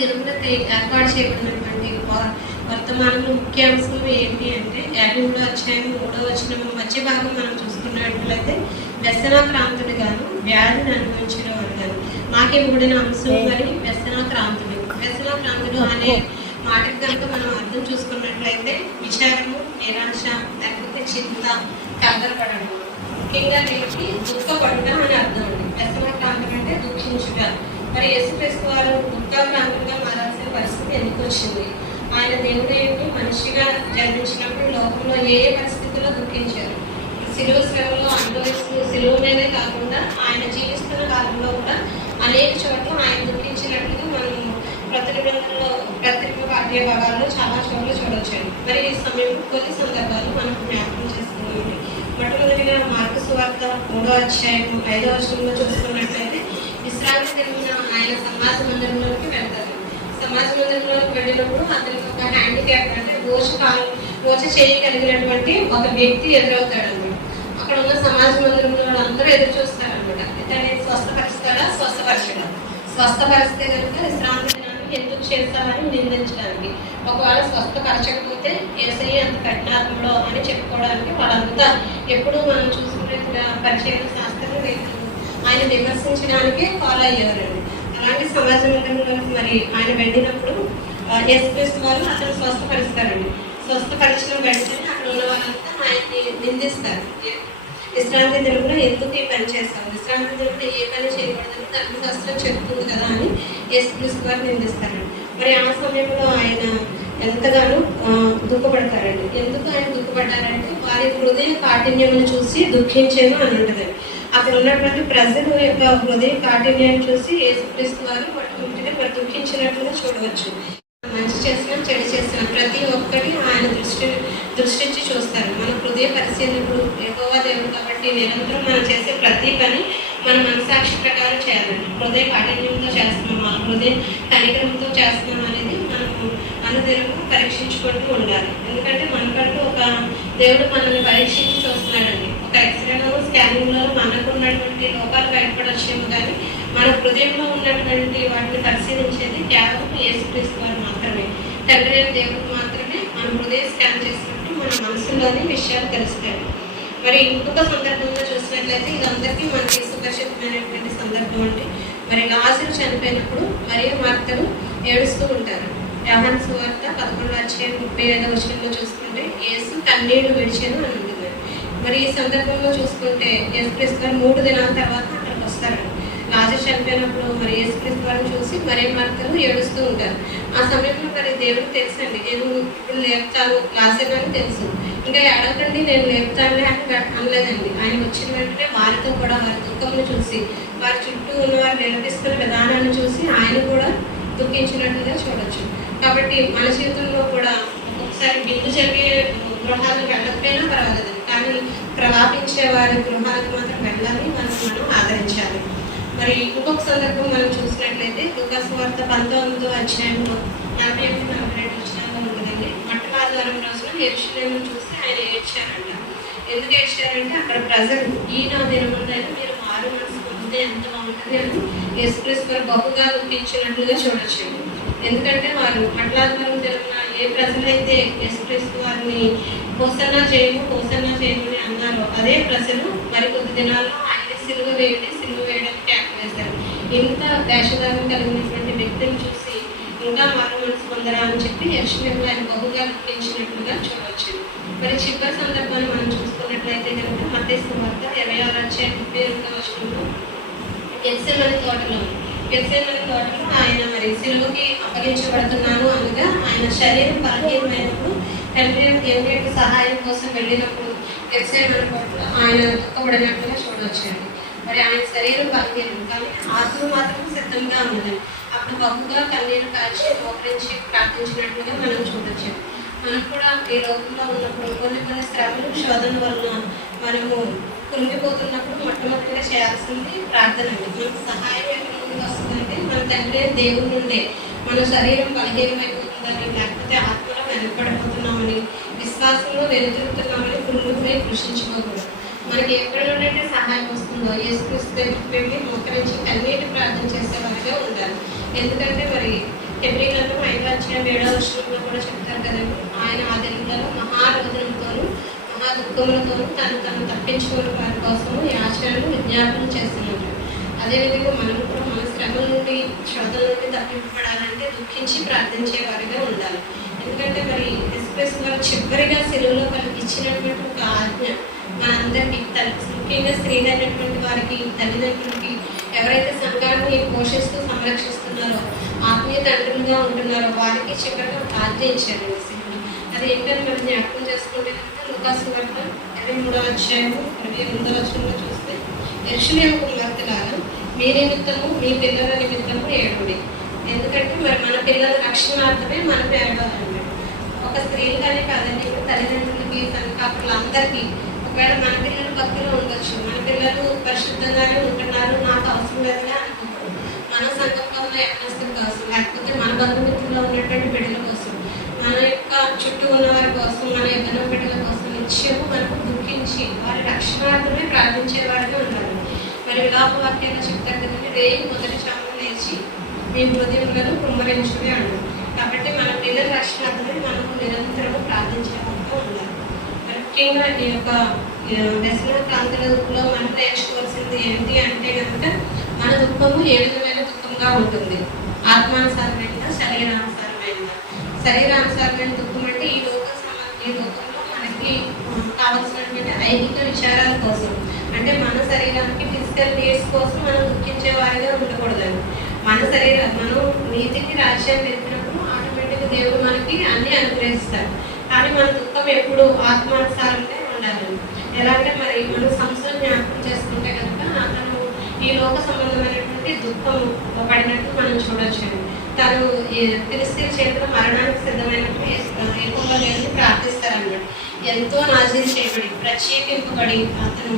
దినమున ఏర్పాటు చేయబడినటువంటి వర్తమానంలో ముఖ్యాంశం ఏంటి అంటే 57వ అధ్యాయం 3వ వచనం మధ్య భాగం మనం చూసుకున్నట్లయితే వ్యసనాక్రాంతుడిగాను వ్యాధిని అనుభవించిన వాడు గాను మాకు ఇవ్వబడిన అంశం మరి వ్యసనాక్రాంతుడు అనే మాటకి కనుక మనం అర్థం చూసుకున్నట్లయితే విచారము, నిరాశ, లేకపోతే చింత, కలవరపడడం, ముఖ్యంగా దీనికి దుఃఖపడుట అని అర్థం అండి. వ్యసనాక్రాంతుడు అంటే దుఃఖించుట. మరి యేసుక్రీస్తు వారు దుఃఖాక్రాంతులుగా మారాల్సిన పరిస్థితి ఎందుకు వచ్చింది? ఆయన దేవుడు ఏంటి మనిషిగా జన్మించినప్పుడు లోకంలో ఏ పరిస్థితుల్లో దుఃఖించారు? సిలువ శ్రమలో అనుభవిస్తూ సిలువ మీదే కాకుండా ఆయన జీవిస్తున్న కాలంలో కూడా అనేక చోట్ల ఆయన దుఃఖించినట్టుగా మనం ప్రతిజ్ఞ పాఠ్య భాగాల్లో చాలా చోట్ల చూడొచ్చు. మరి ఈ సమయంలో కొన్ని సందర్భాలు మనం జ్ఞాపకం చేసుకున్నామండి. మొట్టమొదటిగా మార్కు సువార్త 3వ అధ్యాయం 5వ వచనంలో చూసుకున్నట్లయితే విశ్రాంతి దినమున ఆయన సమాజ మందిరంలోకి వెళ్తారు. సమాజ మందిరంలోకి వెళ్ళినప్పుడు అతనికి ఒక హ్యాండిక్యాప్ అంటే మోచ చేయగలిగినటువంటి ఒక వ్యక్తి ఎదురవుతాడు అనమాట. అక్కడ ఉన్న సమాజ మందిరంలో అందరూ ఎదురు చూస్తారనమాట. ఇతన్ని స్వస్థపరిస్తే కనుక విశ్రాంతి దినాన్ని ఎందుకు చేస్తామని నిందించడానికి, ఒకవేళ స్వస్థపరచకపోతే యేసయ్య అంత కఠినాత్ముడో అని చెప్పుకోవడానికి వాళ్ళంతా ఎప్పుడు మనం చూసుకునే పరిచయం శాస్త్రవేత్తలు ఆయన విమర్శించడానికి ఫాలో అయ్యేవారండి. అలాంటి సమాజ మందిరంలోకి మరి ఆయన వెళ్ళినప్పుడు యేసుక్రీస్తు వారు అతను స్వస్థపరుస్తారండి. స్వస్థపరిచిన వెంటనే అక్కడ ఉన్న వాళ్ళంతా ఆయన్ని నిందిస్తారు. విశ్రాంతి దినమున ఎందుకు ఈ పని చేస్తాం, విశ్రాంతి దినమున ఏ పని చేయకూడదని ధర్మశాస్త్రం చెప్తుంది కదా అని యేసుక్రీస్తు వారు నిందిస్తారండి. మరి ఆ సమయంలో ఆయన ఎంతగానో దుఃఖపడతారండి. ఎందుకు ఆయన దుఃఖపడ్డారంటే వారి హృదయ కాఠిన్యమును చూసి దుఃఖించేను అని ఉంటుందండి. అక్కడ ఉన్నటువంటి ప్రజల యొక్క హృదయ కాఠిన్యాన్ని చూసి యేసుక్రీస్తు వారు మొట్టమొదటిగా మరి దుఃఖించినట్లుగా చూడవచ్చు. మంచి చేసిన చెడు చేసిన ప్రతి ఒక్కటి ఆయన దృష్టించి చూస్తారు. మన హృదయ పరిశీలనప్పుడు యెహోవా దేవుడు కాబట్టి నిరంతరం మనం చేసే ప్రతి పని మన మనసాక్షి ప్రకారం చేయాలండి. హృదయ కాఠిన్యంతో చేస్తున్నామా, హృదయ కనికరంతో చేస్తున్నాం అనేది మనము అనుదినము పరీక్షించుకుంటూ ఉండాలి. ఎందుకంటే మనకంటూ ఒక దేవుడు మనల్ని పరీక్షించి చూస్తున్నాడండి. ఒక ఎక్స్రేలో స్కానింగ్లో మనకు ఉన్నటువంటి లోపాలు బయటపడొచ్చేమో కానీ మన హృదయంలో ఉన్నటువంటి వాటిని పరిశీలించేది కేవలం యేసుక్రీస్తు వారు మాత్రమే. తండ్రి అయిన దేవుడికి మాత్రమే మన హృదయ స్కాన్ చేసినట్టు మన మనసులోని విషయాలు తెలుస్తాయి. మరి ఇంకొక సందర్భంలో చూసినట్లయితే ఇది అందరికీ మనకి సుపరిచితమైనటువంటి సందర్భం అండి. మరి లాజరు చనిపోయినప్పుడు మరియు మార్తలు ఏడుస్తూ ఉంటారు. యోహాను సువార్త 11వ అధ్యాయం 35వ వచనంలో చూసుకుంటే యేసు కన్నీళ్లు విడిచెను అని ఉంటుంది. మరి ఈ సందర్భంలో చూసుకుంటే యేసుక్రీస్తు వారు 3 దినాల తర్వాత అక్కడికి వస్తారండి. లాజరు చనిపోయినప్పుడు మరి యేసుక్రీస్తు వారిని చూసి మరి మార్తలు ఏడుస్తూ ఉంటారు. ఆ సమయంలో మరి దేవుడికి తెలుసండి, నేను ఇప్పుడు లేపుతాను లాజరు అని తెలుసు, ఇంకా ఏడవకండి నేను లేపుతానులే అని అనలేదండి. ఆయన వచ్చిన వెంటనే వారితో కూడా వారి దుఃఖంను చూసి వారి చుట్టూ ఉన్న వారు నిలదీస్తున్న విధానాన్ని చూసి ఆయన కూడా దుఃఖించినట్టుగా చూడొచ్చు. కాబట్టి మన జీవితంలో కూడా ఒక్కొక్కసారి బిందు జరిగే గృహాలకు వెళ్ళకపోయినా పర్వాలేదు, కానీ ప్రలాపించే వారి గృహాలకు మాత్రం వెళ్ళాలని మనం ఆదరించాలి. మరి ఇంకొక సందర్భం మనం చూసినట్లయితే లూకాసు వార్త 19వ అధ్యాయంలో 41-42 వచనాల్లో ఉంటుందండి. మట్టపాదవారం రోజున యెరూషలేమును చూసి ఆయన ఏడ్చారంట. ఎందుకు ఏడ్చారంటే అక్కడ ప్రజలు ఈ నా దినముందైనా మీరు మారు మనసు పొందితే ఎంత బాగుంటుంది అని యేసుక్రీస్తు వారు బహుగా దుఃఖించినట్లుగా చూడొచ్చండి. ఎందుకంటే వారు మట్లాద్వారం జరిగిన ఏ ప్రజలైతే యేసుక్రీస్తు వారిని హోసన్నా చేయమని అన్నారో అదే ప్రజలు మరికొద్ది దినాల్లో ఆయన సిలువ వేయడానికి క్యాప్ వేశారు. ఇంత వేషధారణ కలిగినటువంటి వ్యక్తిని చూసి ఇంకా మారు మనసు పొందరా అని చెప్పి యెరూషలేములో ఆయన బహుగా దుఃఖించినట్లుగా చూడవచ్చు. మరి చివరి సందర్భాన్ని మనం చూసుకున్నట్లయితే కనుక మత్తయి సువార్త 26వ అధ్యాయం 38వ వచనంలో గెత్సేమనే తోటలో ఆయన మరి సిలువకి అప్పగించబడుతున్నాను అనగా ఆయన శరీరం బలహీనమైనప్పుడు తండ్రి యొక్క సహాయం కోసం వెళ్ళినప్పుడు గెత్సేమనే తోటలో ఆయన దుఃఖపడినట్లుగా చూడవచ్చండి. మరి ఆయన శరీరం బలహీనం కానీ ఆత్మ మాత్రం సిద్ధంగా ఉన్నది. అప్పుడు బహుగా కన్నీరు కాల్చి మోకరించి ప్రార్థించినట్లుగా మనం చూడొచ్చు. మనం కూడా ఈ లోకంలో ఉన్నప్పుడు కొన్ని శ్రమలు శోధన వలన మనము కృంగిపోతున్నప్పుడు మొట్టమొదటిగా చేయాల్సింది ప్రార్థన అండి. మనకు సహాయం ఎక్కడ నుండి వస్తుందంటే మన తండ్రి దేవుడి నుండే. మన శరీరం బలహీనమైపోతుందని, లేకపోతే ఆత్మలో వెనకబడిపోతున్నామని, విశ్వాసంలో వెనుతిరుగుతున్నామని కృంగిపోయి కృషించుకోకూడదు. మనకి ఎక్కడ నుండి సహాయం వస్తుందో యేసుక్రీస్తు దగ్గరికి వెళ్ళి మోకరించి కన్నీటి ప్రార్థన చేసే వారిగా ఉండాలి. ఎందుకంటే మరి 27వ వచనంలో కూడా చెప్తారు కదండి, ఆయన ఆ దినములలో మహారోదనంతోనూ మహా దుఃఖములతోనూ తను తప్పించుకునే వారి కోసము యాచనలు విజ్ఞాపన చేస్తున్నారు. అదేవిధంగా మనం కూడా మన శ్రమల నుండి శ్రద్ధల నుండి తప్పింపబడాలంటే దుఃఖించి ప్రార్థించే వారిగా ఉండాలి. ఎందుకంటే మరి యేసుక్రీస్తు వారు చివరిగా సెలవులో వాళ్ళకి ఇచ్చినటువంటి ఒక ఆజ్ఞ మనందరికీ, ముఖ్యంగా స్త్రీలైనటువంటి వారికి, తల్లిదండ్రులకి, ఎవరైతే సంఘాన్ని పోషిస్తూ సంరక్షిస్తున్నారో, ఆత్మీయ తండ్రులుగా ఉంటున్నారో వారికి చివరిగా ఒక ఆజ్ఞ ఇచ్చారు. అది ఏంటని మనం జ్ఞాపకం చేసుకుంటే కనుక లూకాసు వార్త 23వ అధ్యాయము 28వ వచనంలో చూస్తే, యెరూషలేము కుమార్తెలారా మీ నిమిత్తము మీ పిల్లల నిమిత్తము ఏడుడి. ఎందుకంటే మరి మన పిల్లల రక్షణార్థమే మనం ఏడవాలన్నమాట. ఒక స్త్రీలుగానే కాదండి, తల్లిదండ్రులకి, సంఘాకులందరికీ ఒకవేళ మన పిల్లలు భక్తిలో ఉండొచ్చు, మన పిల్లలు పరిశుద్ధంగానే ఉంటున్నారు, నాకు అవసరం లేదులే అనుకుంటారు. మన సంఘంలో ఉన్న యవనస్తుల కోసం, లేకపోతే మన బంధుమిత్రుల్లో ఉన్నటువంటి బిడ్డల కోసం, మన యొక్క చుట్టూ ఉన్న వారి కోసం, మన యవ్వన బిడ్డల కోసం నిత్యము మనకు దుఃఖించి వారి రక్షణార్థమే ప్రార్థించే వారిగా ఉండాలి. మరి విలాప వాక్యాలు చెప్తారు కదండి, రేపు మొదటి చామును లేచి మీ హృదయములను కుమ్మరించుకుని అన్నారు. కాబట్టి మన పిల్లల రక్షణార్థమే మనకు నిరంతరము ప్రార్థించే వారిగా ఉండాలి. మరి ముఖ్యంగా ఈ యొక్క వ్యసన ప్రాంతాలలో మనం నేర్చుకోవాల్సింది ఏంటి అంటే కనుక, మన దుఃఖము ఏ విధమైన దుఃఖంగా ఉంటుంది, ఆత్మానుసారమైనదా, శరీరానుసారమైనదా. శరీరానుసారమైన దుఃఖం అంటే ఈ లోకంలో మనకి కావాల్సినటువంటి ఐహిక విచారాల కోసం, అంటే మన శరీరానికి ఫిజికల్ నీడ్స్ కోసం మనం దుఃఖించే వారిగా ఉండకూడదండి. మనం నీతికి రాజ్యాన్ని తెలిపినప్పుడు ఆటోమేటిక్గా దేవుడు మనకి అన్ని అనుగ్రహిస్తాడు. కానీ మన దుఃఖం ఎప్పుడు ఆత్మానుసారంగా ఉండాలి. ఎలా అంటే మరి మనం సంస్థను జ్ఞాపకం చేసుకుంటే కనుక అతను ఈ లోక సంబంధమైనటువంటి దుఃఖం పడినట్టు మనం చూడొచ్చు. తను ఫిలిష్తీయుల చేతిలో మరణానికి సిద్ధమైనప్పుడు యెహోవా దేవుని ప్రార్థిస్తారన్నమాట. ఎంతో నాజీలు చేయబడి, ప్రత్యేకింపబడి, అతను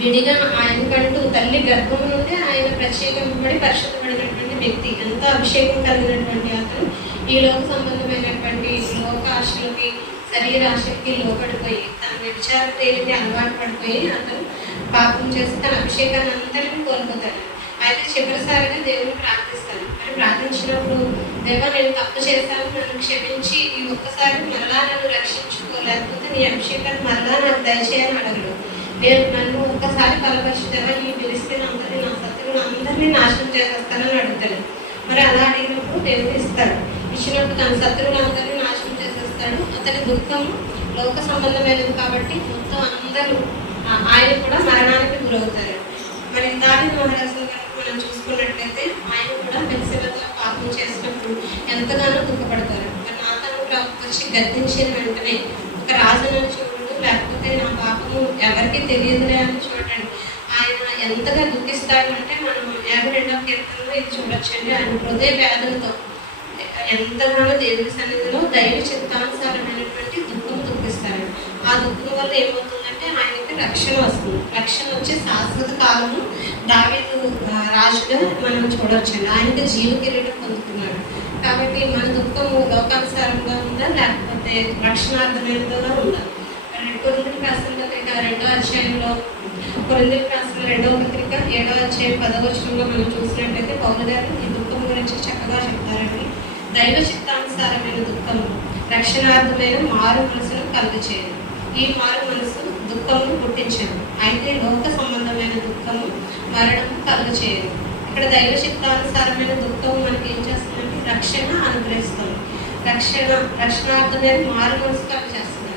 విడిగా ఆయనకంటూ తల్లి గర్భం నుండి ఆయన ప్రత్యేకింపబడి పరిశుద్ధపడినటువంటి వ్యక్తి, ఎంతో అభిషేకం కలిగినటువంటి అతను ఈ లోక సంబంధమైనటువంటి లోకాశలకి, శరీరాశలకి లోపడిపోయి, తన వ్యభిచార క్రియలకి అలవాటు పడిపోయి అతను పాపం చేసి తన అభిషేకాన్ని అందరినీ కోల్పోతాడు. అయితే చివరిసారిగా దేవుని ప్రార్థిస్తాను. మరి ప్రార్థించినప్పుడు, దేవా నేను తప్పు చేశాను, నన్ను క్షమించి ఈ ఒక్కసారి మరలా నన్ను రక్షించుకో, లేకపోతే నీ అభిషేకాన్ని మరలా నాకు దయచేయని అడగడు. నేను నన్ను ఒక్కసారి బలపరిచితేవా ఈ ఫిలిష్తీయులందరినీ, నా శత్రువులు అందరినీ నాశనం చేసేస్తానని అడుగుతాడు. మరి అలా అడిగినప్పుడు దేవుడు ఇస్తాడు. ఇచ్చినప్పుడు తన శత్రువులందరినీ నాశనం చేసేస్తాడు. అతని దుఃఖము లోక సంబంధమైనది కాబట్టి మొత్తం అందరూ ఆయన కూడా మరణానికి గురవుతారు. మరి దాని మహారాజు కనుక మనం చూసుకున్నట్లయితే ఆయన కూడా బెత్షెబతో పాపం చేసినప్పుడు ఎంతగానో దుఃఖపడతారు. మరి నాతాను ప్రవక్త వచ్చి గద్దించిన వెంటనే, ఒక రాజునని చూడండి, లేకపోతే నా పాపము ఎవరికి తెలియదులే అని చూడండి, ఆయన ఎంతగా దుఃఖిస్తాడు అంటే మనం 52వ కీర్తనలో ఇది చూడొచ్చండి. ఆయన హృదయ వేదనతో ఎంతగానో దేవుని సన్నిధిలో దైవ చిత్తానుసారమైనటువంటి దుఃఖం దుఃఖిస్తాడు. ఆ దుఃఖం వల్ల ఏమవుతుందంటే ఆయనకి రక్షణ వస్తుంది. రక్షణ వచ్చే శాశ్వత కాలము దావీదు రాజుగా మనం చూడొచ్చండి. ఆయనకి జీవ కిరీటం పొందుతున్నాడు. కాబట్టి మన దుఃఖము లోకానుసారంగా ఉందా, లేకపోతే రక్షణార్థమైనదిగా ఉందా? కొరింథీయులకు రాసిన పత్రిక 2వ అధ్యాయంలో, కొరింథీయులకు రాసిన 2వ పత్రిక 7వ అధ్యాయం 10వ వచనంలో మనం చూసినట్లయితే పౌలు గారు ఈ దుఃఖం గురించి చక్కగా చెప్తారండి. దైవ చిత్తానుసారమైన దుఃఖము రక్షణార్థమైన మారు మనసును కలుగచేయదు. ఈ మారు మనసు దుఃఖమును పుట్టించదు. అయితే లోక సంబంధమైన దుఃఖము మరణము కలుగచేయదు. ఇక్కడ దైవ చిత్తానుసారమైన దుఃఖము మనకి ఏం చేస్తుందంటే రక్షణ అనుగ్రహిస్తుంది. రక్షణార్థమైన మారు మనసు కలుగచేస్తుంది.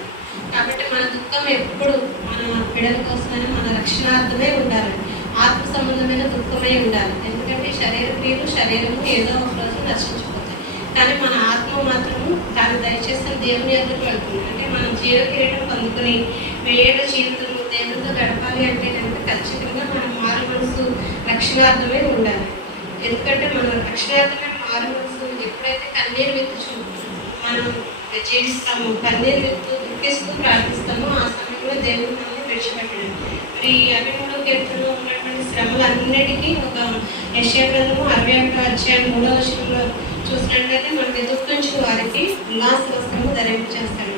కాబట్టి మన దుఃఖం ఎప్పుడు మన బిడ్డల కోసమైనా మన రక్షణార్థమే ఉండాలి. ఆత్మ సంబంధమైన దుఃఖమై ఉండాలి. ఎందుకంటే శరీర క్రియలు, శరీరము ఏదో ఒక రోజు నశించిపోతాయి. కానీ మన ఆత్మ మాత్రము దాన్ని దయచేసిన దేవుని ఎదురు వెళ్తుంది. అంటే మనం జీవ కిరీటం పొందుకొని 7 జీవితంలో దేవునితో గడపాలి అంటే కనుక ఖచ్చితంగా మనం మారు మనసు రక్షణార్థమే ఉండాలి. ఎందుకంటే మనం రక్షణార్థమైన మారు మనసు ఎప్పుడైతే కన్నీరు విత్తు మనం జీవిస్తాము, కన్నీరు విత్తు దుఃఖిస్తూ ప్రార్థిస్తామో ఆ సమయంలో దేవుడు మనల్ని విడిచిపెట్టడం. మరి 53వ కీర్తనలో ఉన్నటువంటి శ్రమలన్నిటికీ ఒక యెషయా గ్రంథము 61వ అధ్యాయం 3వ వచనంలో చూసినట్లయితే మనకు ఎదుర్కొంచిన వారికి ఉల్లాస వస్త్రము ధరింపచేస్తాడు.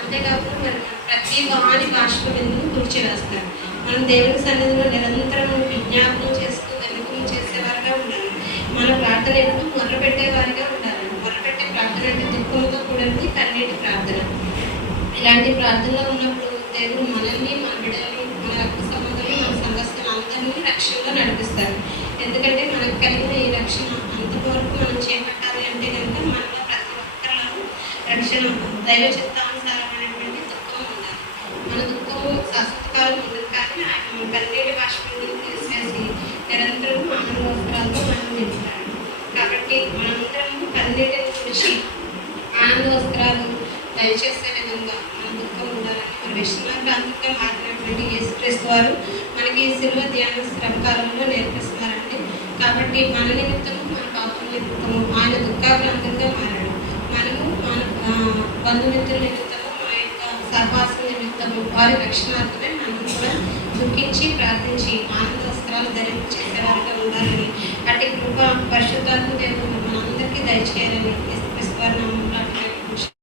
అంతేకాకుండా మరి ప్రతి వాని బాష్ప బిందువు తుడిచివేస్తాడు. మనం దేవుని సన్నిధిలో నిరంతరం విజ్ఞాపనం చేస్తూ వెనుకలు చేసేవారిగా ఉండాలి. మన ప్రార్థన ఎప్పుడు మొదలుపెట్టేవారిగా ఉండాలి. మొదలుపెట్టే ఇలాంటి ప్రార్థనలో ఉన్నప్పుడు దేవుడు మనల్ని, మన బిడ్డల్ని, మన రక్త సంబంధాన్ని, మన సంఘస్థులు అందరినీ రక్షణలో నడిపిస్తారు. ఎందుకంటే మనకు కలిగిన ఈ రక్షణ అంతవరకు మనం చేపట్టాలి అంటే కనుక మనలో ప్రతి ఒక్కరిలో రక్షణ దైవ చిత్తానుసారమైనటువంటి దుఃఖం ఉండాలి. మన దుఃఖము శాశ్వతకాలం ఉండదు, కానీ ఆయన కన్నీటి బాష్పాన్ని తీసేసి నిరంతరం ఆనందోత్సరాలతో మనం నింపుతాడు. కాబట్టి మనందరము కన్నీటిని తుడిచి ఆనందోత్సరాలు దయచేసే విధంగా మన దుఃఖం ఉండాలని మన విశ్రాంతిగా మారినటువంటి యేసుక్రీస్తు వారు మనకి శిలువ ధ్యాన శ్రమకాలంలో నేర్పిస్తున్నారండి. కాబట్టి మన నిమిత్తము, మన పాపం నిమిత్తము ఆయన దుఃఖాక్రాంతంగా మారాడు. మనము మన బంధుమిత్రుల నిమిత్తము, మన యొక్క సహవాసం నిమిత్తము వారి రక్షణార్థమే మనం కూడా దుఃఖించి ప్రార్థించి ఆనంద వస్త్రాలు ధరించేసేవారుగా ఉండాలని, అట్టి కృప పరిశుద్ధాత్మ దేవుడు మనందరికీ దయచేయాలని యేసుక్రీస్తు వారి నామములో